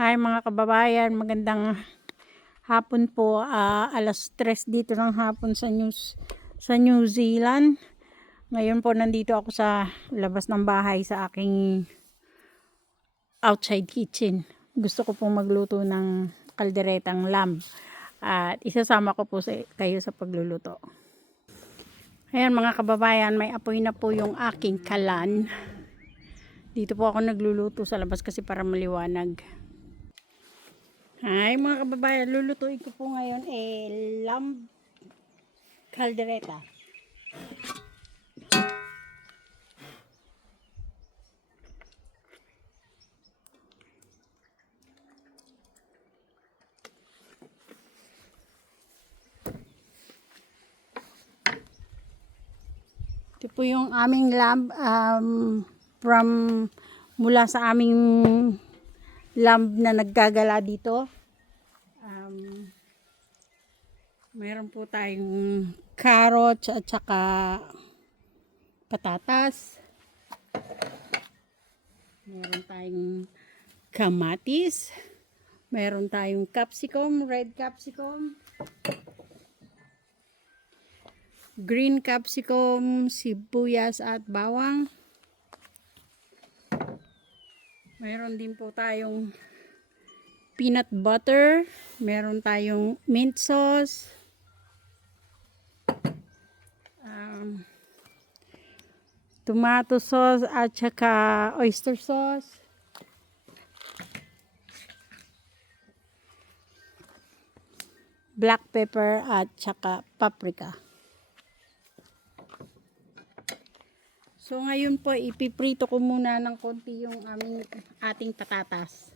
Hi mga kababayan, magandang hapon po. Alas 3 dito ng hapon sa New Zealand. Ngayon po nandito ako sa labas ng bahay sa aking outside kitchen. Gusto ko pong magluto ng kalderetang lamb. At isasama ko po kayo sa pagluluto. Ayan mga kababayan, may apoy na po yung aking kalan. Dito po ako nagluluto sa labas kasi para maliwanag. Hi mga kababayan, lulutuin ko po ngayon lamb caldereta. Ito po yung aming lamb mula sa aming lamb na naggagala dito. Meron po tayong carrots at saka patatas. Meron tayong kamatis. Meron tayong capsicum, red capsicum, green capsicum, sibuyas at bawang. Meron din po tayong peanut butter. Meron tayong mint sauce. Tomato sauce at saka oyster sauce. Black pepper at saka paprika. So ngayon po ipiprito ko muna ng konti yung ating patatas.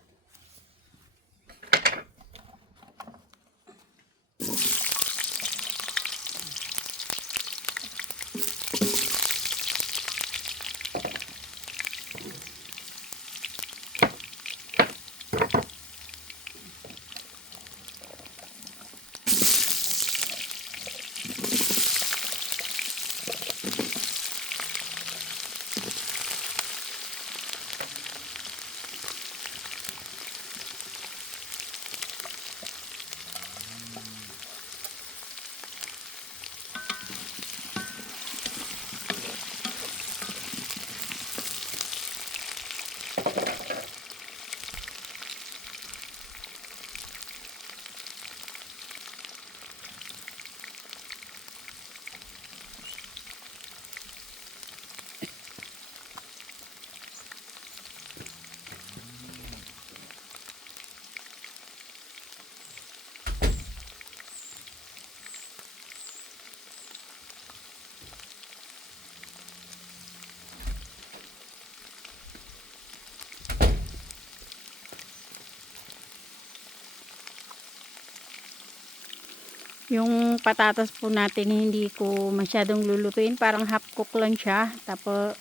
Yung patatas po natin hindi ko masyadong lulutuin, parang half cook lang siya. Tapos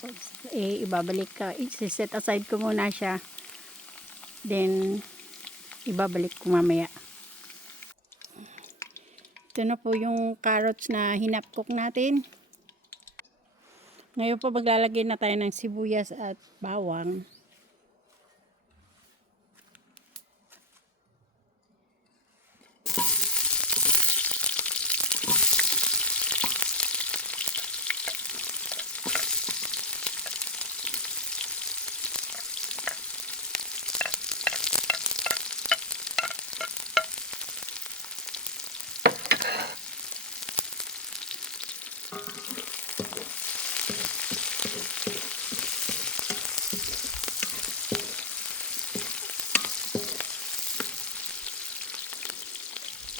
ibabalik ka, i-set aside ko muna siya. Then ibabalik ko mamaya. Ito na po yung carrots na hinap cook natin. Ngayon po maglalagay na tayo ng sibuyas at bawang.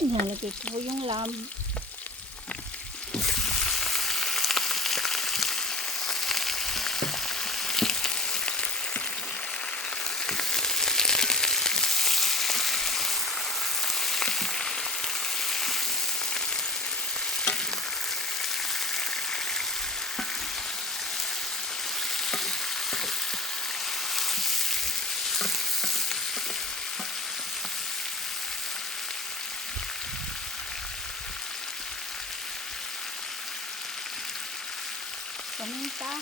Ilalagay ko po yung lamb. Paminta.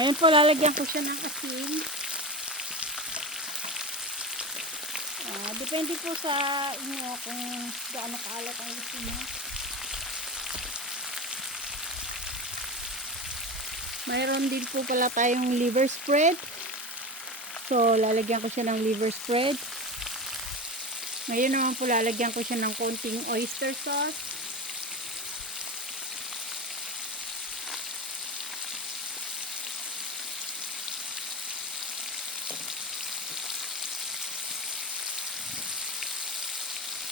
Ngayon po, lalagyan ko siya ng asin. Depende po sa inyo kung gaano kaalat ang gusto niyo. Mayroon din po pala tayong liver spread. So, lalagyan ko siya ng liver spread. Ngayon naman po, lalagyan ko siya ng konting oyster sauce.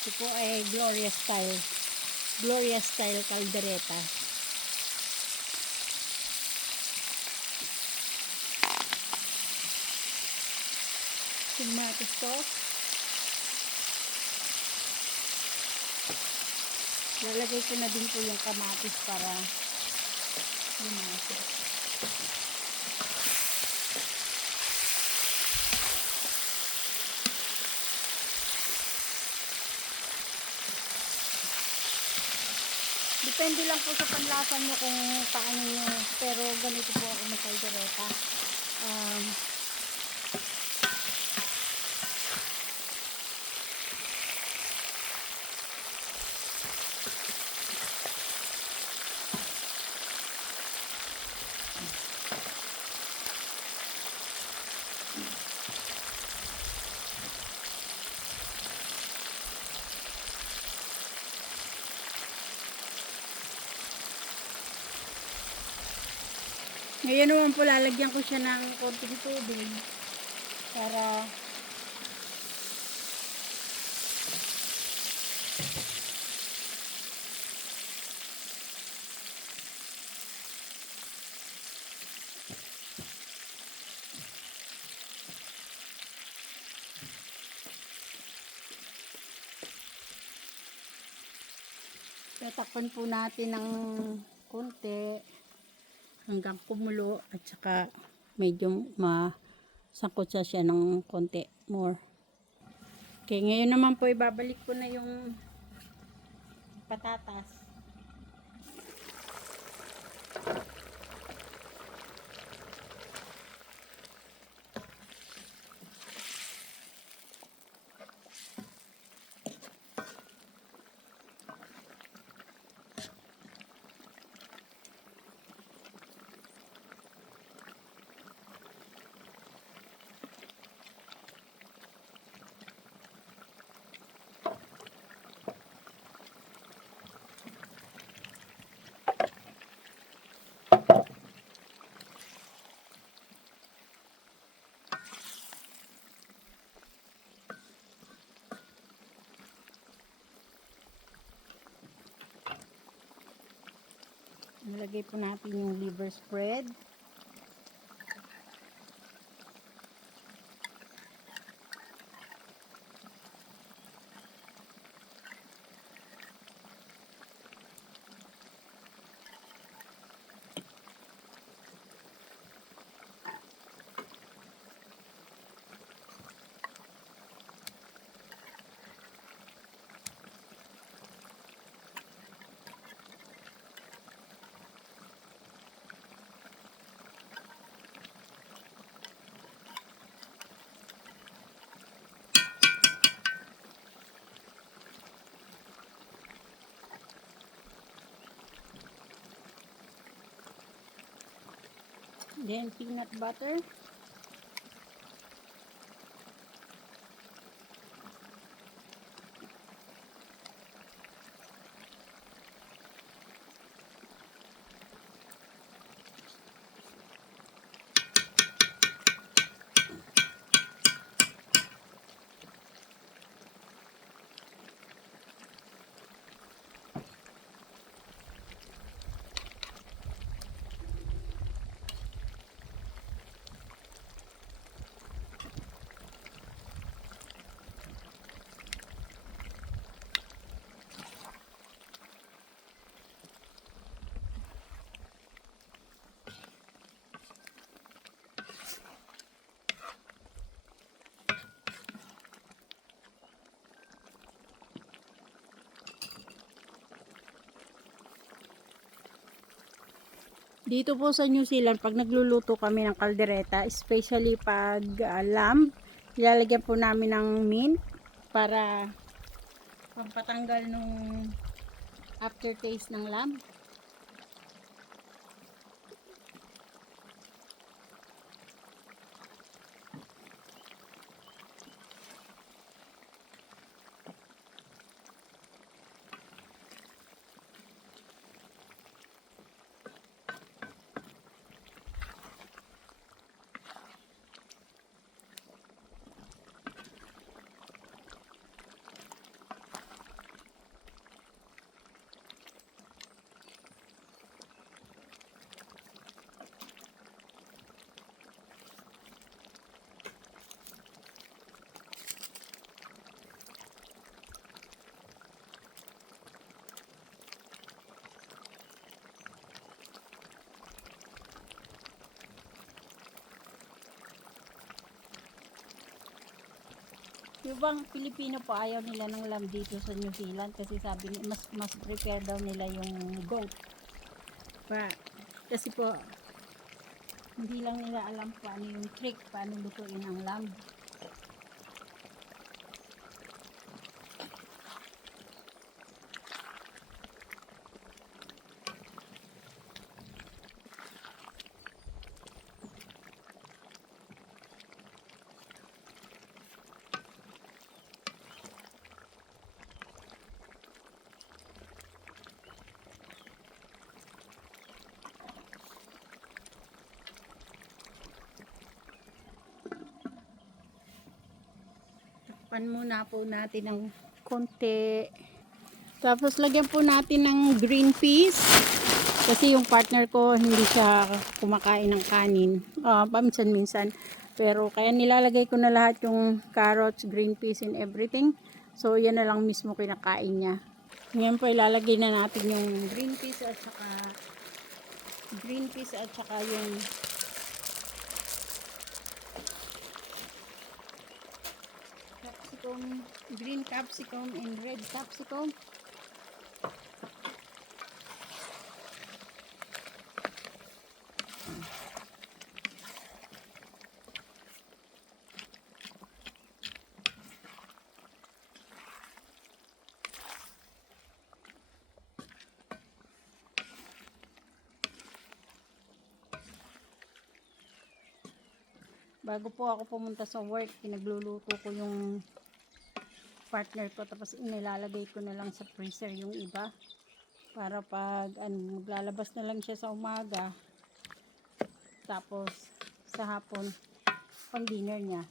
Ito po ay Gloria style caldereta. Tomato sauce. Lalagay ko na din po yung kamatis para lumasa. Depende lang po sa panlasa nyo kung paano nyo. Pero ganito po ako mag-caldereta. Ngayon naman po, lalagyan ko siya ng konting tubig para tatakpan po natin ng konti hanggang kumulo at saka medyo masangkot siya ng konti more. Okay, ngayon naman po ibabalik ko na yung patatas. Nilagay po natin yung liver spread. Then peanut butter. Dito po sa New Zealand, pag nagluluto kami ng kaldereta, especially pag lamb, ilalagyan po namin ng mint para pampatanggal nung aftertaste ng lamb. Yung bang Pilipino po ayaw nila ng lamb dito sa New Zealand kasi sabi ni mas prepare daw nila yung goat. Kasi po hindi lang nila alam paano yung trick paano lutuin ang lamb. Pan muna po natin ng konti. Tapos lagyan po natin ng green peas. Kasi yung partner ko hindi siya kumakain ng kanin. Paminsan-minsan. Pero kaya nilalagay ko na lahat yung carrots, green peas and everything. So yan na lang mismo kinakain niya. Ngayon po ilalagay na natin yung green peas at saka yung capsicum, green capsicum and red capsicum. Bago po ako pumunta sa work, pinagluluto ko yung partner ko tapos inilalagay ko na lang sa freezer yung iba para pag maglalabas na lang siya sa umaga tapos sa hapon pang dinner niya.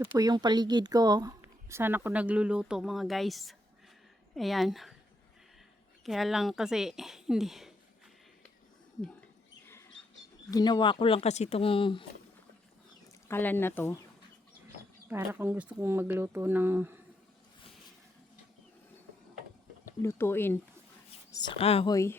Ito po yung paligid ko. Saan ako nagluluto mga guys. Ayan. Kaya lang kasi hindi. Ginawa ko lang kasi itong kalan na to. Para kung gusto kong magluto ng lutuin sa kahoy.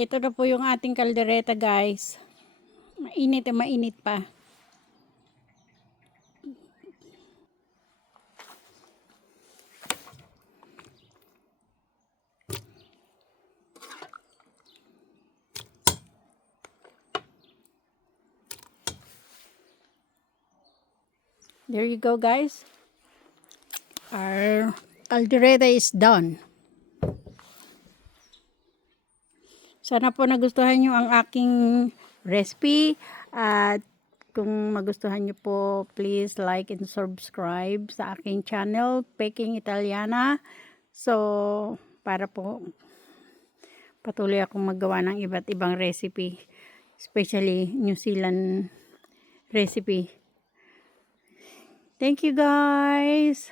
Ito na po yung ating kaldereta, guys. Mainit na mainit pa. There you go, guys. Our caldereta is done. Sana po nagustuhan nyo ang aking recipe. At kung magustuhan nyo po, please like and subscribe sa aking channel, Peking Italiana. So, para po patuloy akong magawa ng iba't ibang recipe. Especially New Zealand recipe. Thank you, guys.